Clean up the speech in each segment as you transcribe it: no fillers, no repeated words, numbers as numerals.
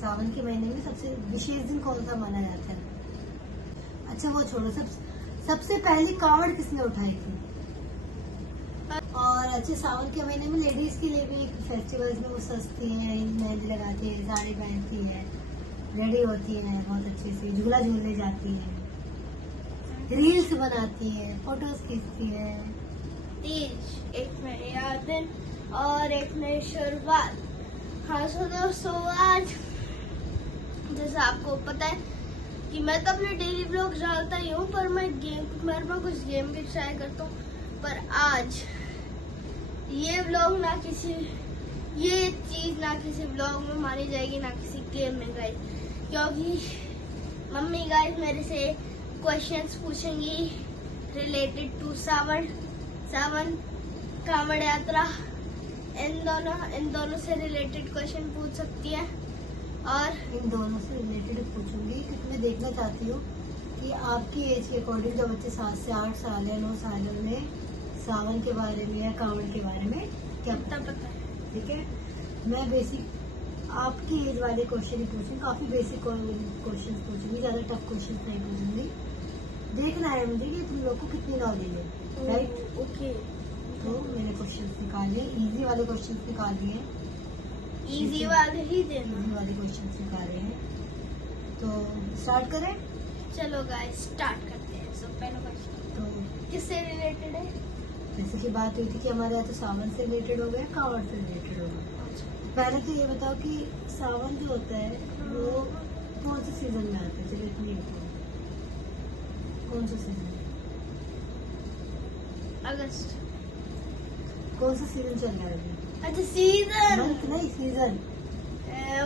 सावन के महीने में सबसे विशेष दिन कौन सा माना जाता है? अच्छा वो छोड़ो, सबसे पहली कावड़ किसने उठाई थी? और अच्छे सावन के महीने में लेडीज के लिए भी फेस्टिवल्स में वो सजती हैं, मेहंदी लगाती है, साड़ी पहनती है, रेडी होती है, बहुत अच्छे से झूला झूलने जाती है, रील्स बनाती है, फोटोज खींचती है। तीज एक नया दिन और एक नई शुरुआत। हाँ सो दोस्तों, आज जैसा आपको पता है कि मैं तो अपने डेली ब्लॉग डालता ही हूँ, पर मैं कुछ गेम भी ट्राई करता हूँ। पर आज ये चीज ना किसी ब्लॉग में मानी जाएगी, ना किसी गेम में गाइस, क्योंकि मम्मी गाइस मेरे से क्वेश्चंस पूछेंगी रिलेटेड टू सावन, कांवड़ यात्रा, इन दोनों से रिलेटेड क्वेश्चन पूछ सकती है। और इन दोनों से रिलेटेड पूछूंगी क्योंकि मैं देखना चाहती हूँ कि आपकी एज के अकॉर्डिंग जो बच्चे 7 से 8 साल या 9 साल है उन्हें सावन के बारे में या कांवड़ के बारे में क्या पता है। ठीक है, मैं बेसिक आपकी एज वाले क्वेश्चन ही पूछूंगी, काफी बेसिक क्वेश्चन पूछूंगी, ज्यादा टफ क्वेश्चन नहीं पूछूंगी। देखना है मुझे कि तुम लोग को कितनी नॉलेज है, राइट? ओके, तो मैंने क्वेश्चन निकाल लिए, इजी वाले क्वेश्चन निकाल लिए, इजी वाले ही देना, इजी वाले क्वेश्चन निकाल रहे हैं। तो स्टार्ट करें? चलो गाइस स्टार्ट करते हैं। सो पहला क्वेश्चन तो किससे रिलेटेड है? जैसे कि बात हुई थी कि हमारे यहाँ तो सावन से रिलेटेड हो गया, कांवड़ से रिलेटेड हो गया। पहले तो ये बताओ कि सावन जो होता है वो कौन से सीजन में आता है? चलो इतनी बताओ, कौन सा सीजन? अगस्त। कौन सा सीजन चल रहा है अभी? अच्छा सीजन, मंथ नहीं, सीजन।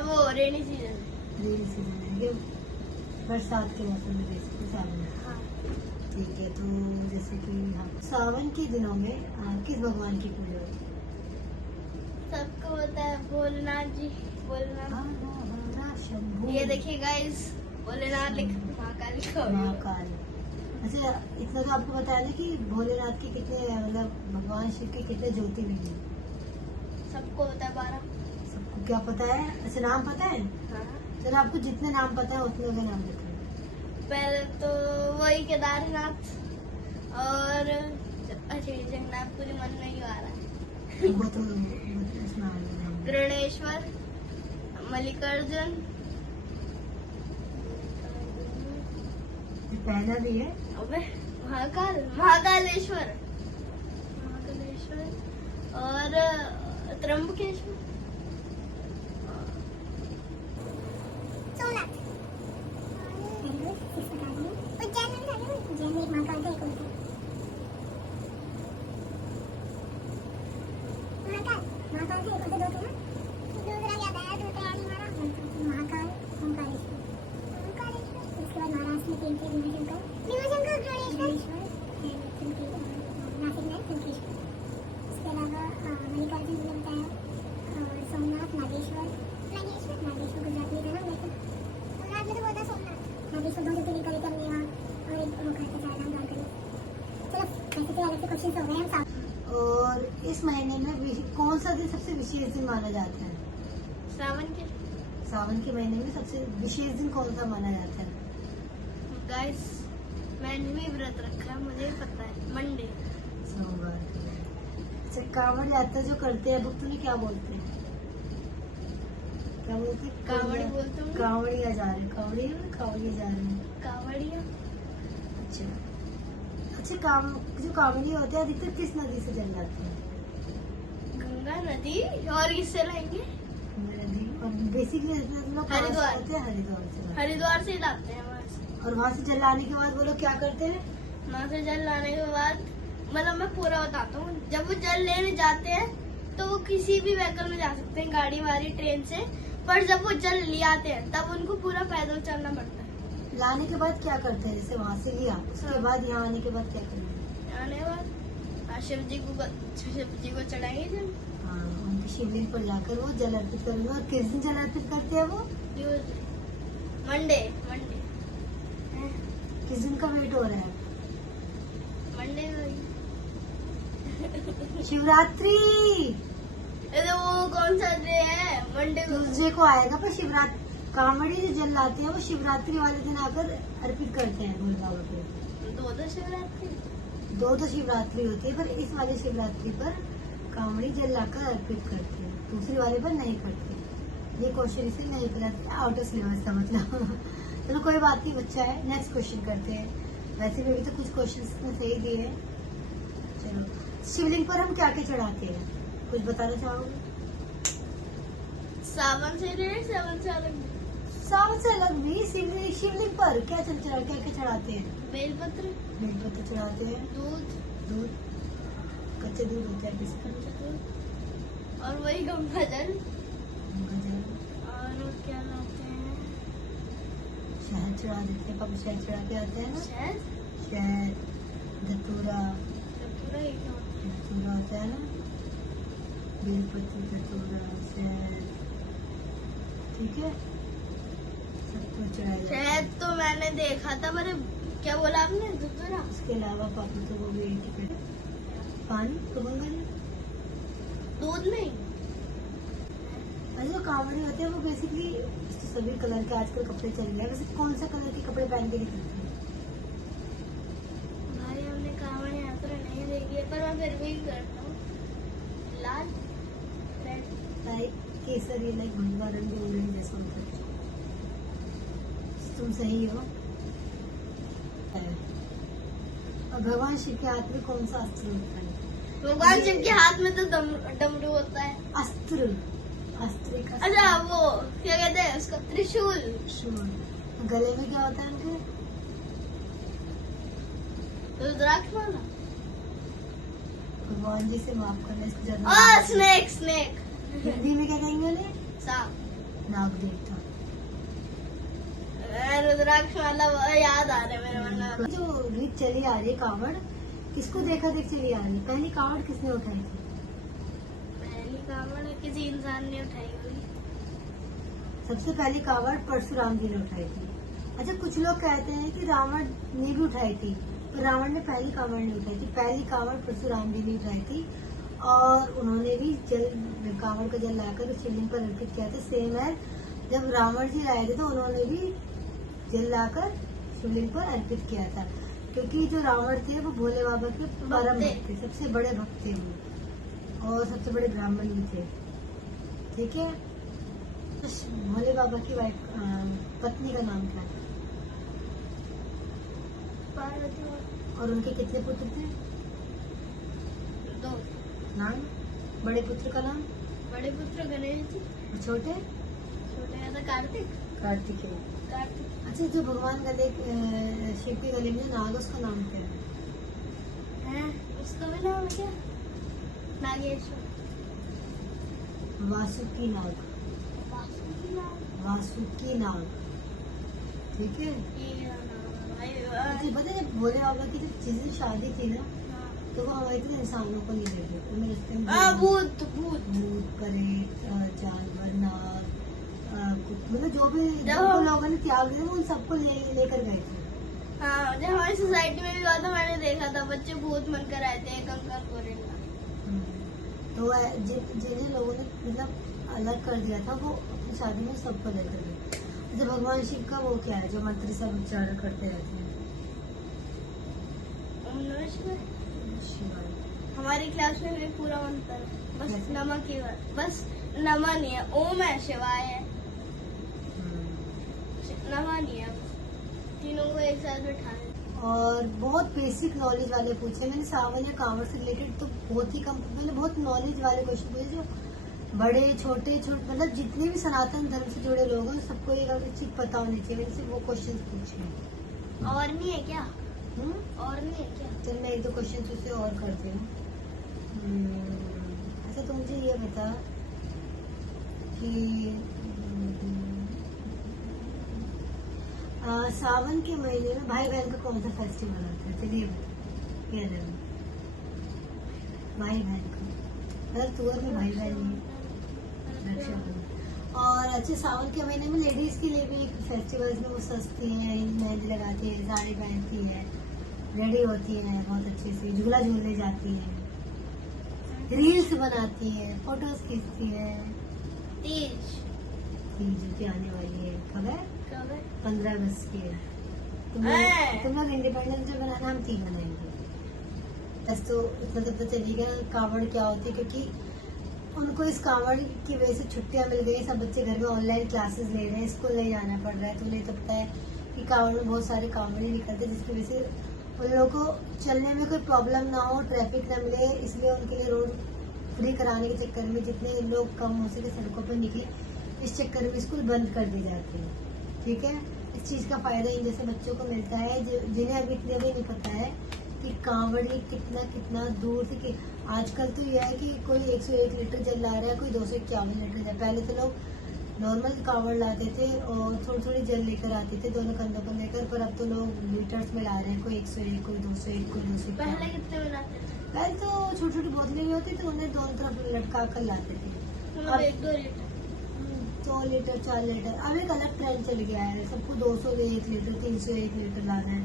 वो रेनी सीजन। रेनी सीजन है ये, बरसात के मौसम में बेसिकली सावन। हाँ। ठीक है, तो जैसे कि हाँ, सावन के दिनों में किस भगवान की पूजा होती है? सबको पता है भोलेनाथ जी, भोलेनाथ। शंभू। ये देखिए गाइस, भोलेनाथ महाकाल लिखा हुआ है। महाकाल। अच्छा, इतना तो आपको बताया ना कि भोलेनाथ के कितने, मतलब भगवान शिव के कितने ज्योतिर्लिंग हैं? सबको पता है 12। सबको क्या पता है? अच्छा नाम पता है? हाँ। चलो आपको जितने नाम पता है उतने का नाम बताओ। पहले तो वही केदारनाथ और जगन्नाथ, पूरी मन नहीं आ रहा है। वो तो नाम है। गणेश्वर, मल्लिकार्जुन, पहला भी है। अबे महाकालेश्वर और त्र्यंबकेश्वर, और इस महीने में कौन सा दिन सबसे विशेष दिन माना जाता है? सावन के महीने में सबसे विशेष दिन कौन सा माना जाता है? गाइस मैंने भी व्रत रखा है, मुझे पता है, मंडे। सोमवार। अच्छा, कांवड़ यात्रा जो करते हैं वो तुम्हें क्या बोलते हैं? क्या बोलते हैं? कांवड़ी बोलते हैं। कांवड़िया जा रहे हैं, कांवड़िया जा रहे हैं। कांवड़िया। अच्छा, जो कांवड़िया होते हैं अधिकतर किस नदी से जल जाते हैं? गंगा नदी, और किससे लाएंगे? नदी। और बेसिकली हरिद्वार से लाते हैं वहाँ से। और वहाँ से जल लाने के बाद वो लोग क्या करते हैं? वहाँ से जल लाने के बाद, मतलब मैं पूरा बताता हूँ, जब वो जल लेने जाते हैं तो वो किसी भी व्हीकल में जा सकते हैं, गाड़ी वाड़ी, ट्रेन से। पर जब वो जल ले आते हैं तब उनको पूरा पैदल चलना पड़ता है। लाने के बाद क्या करते हैं? जैसे वहाँ से लिया, उसके बाद यहाँ आने के बाद क्या करते हैं? आने के बाद शिव जी को चढ़ाएंगे जल। हाँ, उनके शिवलिंग पर जाकर वो जल अर्पित करेंगे। और किस दिन जल अर्पित करते हैं वो? मंडे। किस दिन का वेट हो रहा है? मंडे। शिवरात्रि। वो कौन सा डे है? मंडे को। ट्यूसडे को आएगा, पर कांवड़ी जो जल लाते हैं वो शिवरात्रि वाले दिन आकर अर्पित करते हैं भोले बाबा को। दो शिवरात्रि, दो शिवरात्रि होती है, पर इस वाले शिवरात्रि पर कांवड़ी जल लाकर अर्पित करते हैं, दूसरी वाले पर नहीं करते। ये क्वेश्चन इसलिए नहीं पता, आउट ऑफ सिलेबस था मतलब। चलो कोई बात नहीं, बच्चा है। नेक्स्ट क्वेश्चन करते हैं। वैसे भी अभी तो कुछ क्वेश्चन सही दिए हैं। चलो, शिवलिंग पर हम क्या क्या चढ़ाते हैं, कुछ बताना चाहोगे? सावन से रिलेटेड, सावन से अलग। सावन से अलग भी शिवलिंग पर क्या क्या चढ़ाते हैं? बेलपत्र, बेलपत्र चढ़ाते हैं, दूध, कच्चे दूध होते हैं, बिस्कुट, और वही गंगा जल, गजल, और क्या लाते हैं? शहद चढ़ा देते हैं, पापा शहद चढ़ा के आते हैं ना। शहद, धतूरा एक होता है ना, बेलपत्र, धतूरा, शहद, ठीक है, सब कुछ चढ़ाया। शहद तो मैंने देखा था, पर क्या बोला आपने? धतूरा। उसके अलावा पापा तो वो भी पानी तो गंगा जल। दूध नहीं। जो कांवड़ी होते हैं वो बेसिकली सभी कलर के आजकल कपड़े चल रहे हैं। वैसे कौन सा कलर के कपड़े पहन के निकलते हैं? भाई हमने कांवड़ी यात्रा नहीं देखी है, पर मैं फिर भी करता हूँ। लाल, रेड, लाइक केसरी, लाइक भगवा रंग, ऑरेंज जैसा होता है। तुम सही हो। और भगवान शिव के हाथ में कौन सा अस्त्र होता है? भगवान शिव के हाथ में तो डमरू होता है। अस्त्र का अच्छा, वो क्या कहते हैं उसको? त्रिशूल। गले में क्या होता है उनके? रुद्राक्ष माला। भगवान जी से माफ करना। स्नेक। हिंदी में क्या कहेंगे उन्हें? सांप। नाग देवता। रुद्राक्ष माला याद आ रहा है मेरे मन। जो रीत चली आ रही है कांवड़, किसको देखा देख चली आ रही है? पहली कांवड़ किसने उठाई थी? पहली कांवड़ किसी इंसान ने उठाई हुई। सबसे पहली कांवड़ परशुराम जी ने उठाई थी। अच्छा, कुछ लोग कहते हैं कि रावण ने भी उठाई थी, पर रावण ने पहली कांवड़ नहीं उठाई थी। पहली कांवड़ परशुराम जी ने उठाई थी, और उन्होंने भी कांवड़ का जल लाकर शिवलिंग पर अर्पित किया था। सेम है, जब रावण जी आए थे तो उन्होंने भी जल लाकर शिवलिंग पर अर्पित किया था, क्योंकि जो रावण थे वो भोले बाबा के परम भक्त थे, सबसे बड़े भक्त थे वो, और सबसे बड़े ब्राह्मण भी थे। ठीक है, तो भोले बाबा की वाइफ पत्नी का नाम क्या है? पार्वती। और उनके कितने पुत्र थे? 2। नाम? बड़े पुत्र का नाम? बड़े पुत्र गणेश जी, छोटे कार्तिक। कार्तिकेय। अच्छा, जो भगवान गले शिव के गले में नाग, उसका नाम क्या है? उसका भी नाम क्या? नागेश्वर। वासुकी नाग। वासुकी नाग, ठीक है। अच्छा, पता है जब भोले बाबा की जब जिस दिन शादी थी ना, तो वो हमारे इतने इंसानों को नहीं देते, उन्हें रस्ते में भूत, प्रेत, जानवर, नाग, मतलब जो भी लोगों ने त्याग दिया वो उन सबको लेकर गए थे। हाँ, जब हमारी सोसाइटी में भी हुआ था, मैंने देखा था बच्चे भूत बनकर आए थे कंकर गोरेगा। तो जिन लोगों ने मतलब अलग कर दिया था, वो अपनी शादी में सबको लेकर गए। जैसे भगवान शिव का वो क्या है जो मंत्र सब उच्चारण करते रहते हैं? ओम नमः शिवाय। शिवाय। हमारी क्लास में भी पूरा मंत्र है, बस नमः की बात, बस नमः नहीं है, ओम है, शिवाय है, नमः नहीं है। तीनों को एक साथ बैठा है। और बहुत बेसिक नॉलेज वाले पूछे मैंने, सावन या कांवड़ से रिलेटेड तो बहुत ही कम, मैंने बहुत नॉलेज वाले क्वेश्चन पूछे, जो बड़े छोटे मतलब जितने भी सनातन धर्म से जुड़े लोग हैं सबको एक चीज पता होनी चाहिए। मैंने सिर्फ वो क्वेश्चन पूछे। और नहीं है क्या? और नहीं है क्या? चल मैं 1-2 क्वेश्चन तुझसे और करती हूँ। अच्छा, तो मुझे ये बता कि सावन के महीने में भाई बहन का कौन सा फेस्टिवल आता है? चलिए क्या है भाई बहन का, मतलब तुअर में भाई बहन नहीं, रक्षाबंधन। और अच्छे सावन के महीने में लेडीज के लिए भी फेस्टिवल्स में वो सजती हैं, मेहंदी लगाती है, साड़ी पहनती है, रेडी होती है बहुत अच्छे से, झूला झूलने जाती है, रील्स बनाती है, फोटोज खींचती है। तीज तीज की आने वाली है। 15 अगस्त की है। तुम लोग इंडिपेंडेंस डे बनाना, हम 3 बनाएंगे। बस तो इतना तो चलेगा कावड़ क्या होती है, क्योंकि उनको इस कावड़ की वजह से छुट्टियां मिल गई। सब बच्चे घर में ऑनलाइन क्लासेस ले रहे हैं, स्कूल नहीं जाना पड़ रहा है। तो उन्हें तो पता है कि कावड़ में बहुत सारे कावड़ निकलते हैं, जिसकी वजह से उन लोगों को चलने में कोई प्रॉब्लम ना हो, ट्रैफिक ना मिले। इसलिए उनके लिए रोड फ्री कराने के चक्कर में जितने लोग कम हो सके सड़कों पर निकले, इस चक्कर में स्कूल बंद कर दिए जाते हैं। ठीक है, इस चीज का फायदा इन जैसे बच्चों को मिलता है जिन्हें अभी इतने भी नहीं पता है कि कांवड़ी कितना दूर से कि आजकल तो यह है कि कोई 101 लीटर जल ला रहा है, कोई 251 लीटर जल। पहले तो लोग नॉर्मल कांवड़ लाते थे और थोड़ी जल लेकर आते थे दोनों कंधों पर लेकर, पर अब तो लोग लीटर्स में ला रहे हैं, कोई 101, कोई 201, कोई 201। पहले कितने में लाते थे? पहले तो छोटी बोतलें भी होती थी, उन्हें दोनों तरफ लटका कर लाते थे। मतलब 1-2 लीटर, 2 लीटर 4 लीटर। अब एक अलग ट्रेंड चल गया है, सबको 201 लीटर 301 लीटर लाना है।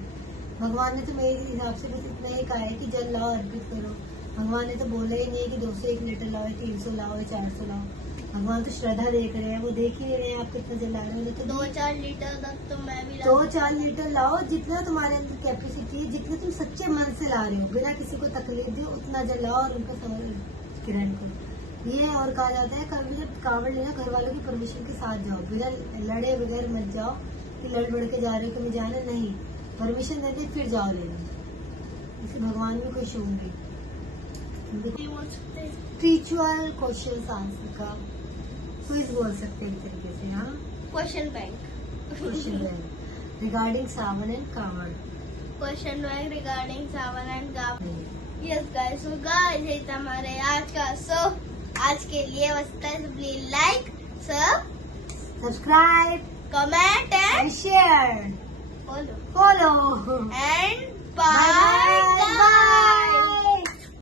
भगवान ने तो मेरे हिसाब से बस इतना ही कहा है कि जल लाओ, अर्पित करो। भगवान ने तो बोला ही नहीं है कि 201 लीटर लाओ, 300 लाओ, 400 लाओ। भगवान तो श्रद्धा देख रहे हैं, वो देख ही नहीं रहे हैं आप कितना जल ला रहे हो। तो 2-4 लीटर तक तो मैं भी 2-4 लीटर लाओ, जितना तुम्हारे अंदर कैपेसिटी है, जितने तुम सच्चे मन से ला रहे हो, बिना किसी को तकलीफ दे, उतना जल लाओ और उनका किरण को। ये और कहा जाता है कभी जब कावड़ लेना, घर वालों की परमिशन के साथ जाओ, बिना लड़े बगैर मत जाओ कि लड़ बढ़ के जा रहे हो कि मैं जाना नहीं। परमिशन देते फिर जाओ लेना, इसे भगवान भी खुश होंगे। बोल सकते हैं। स्पिरिचुअल क्वेश्चन आंसर का क्विज बोल सकते हैं एक तरीके से। हाँ, question bank, question regarding Sawan and Kawad. Question bank regarding Sawan and Kawad. Yes guys, so guys ये था हमारे आज का शो। आज के लिए बस please like, subscribe, comment and share, follow follow and Bye bye.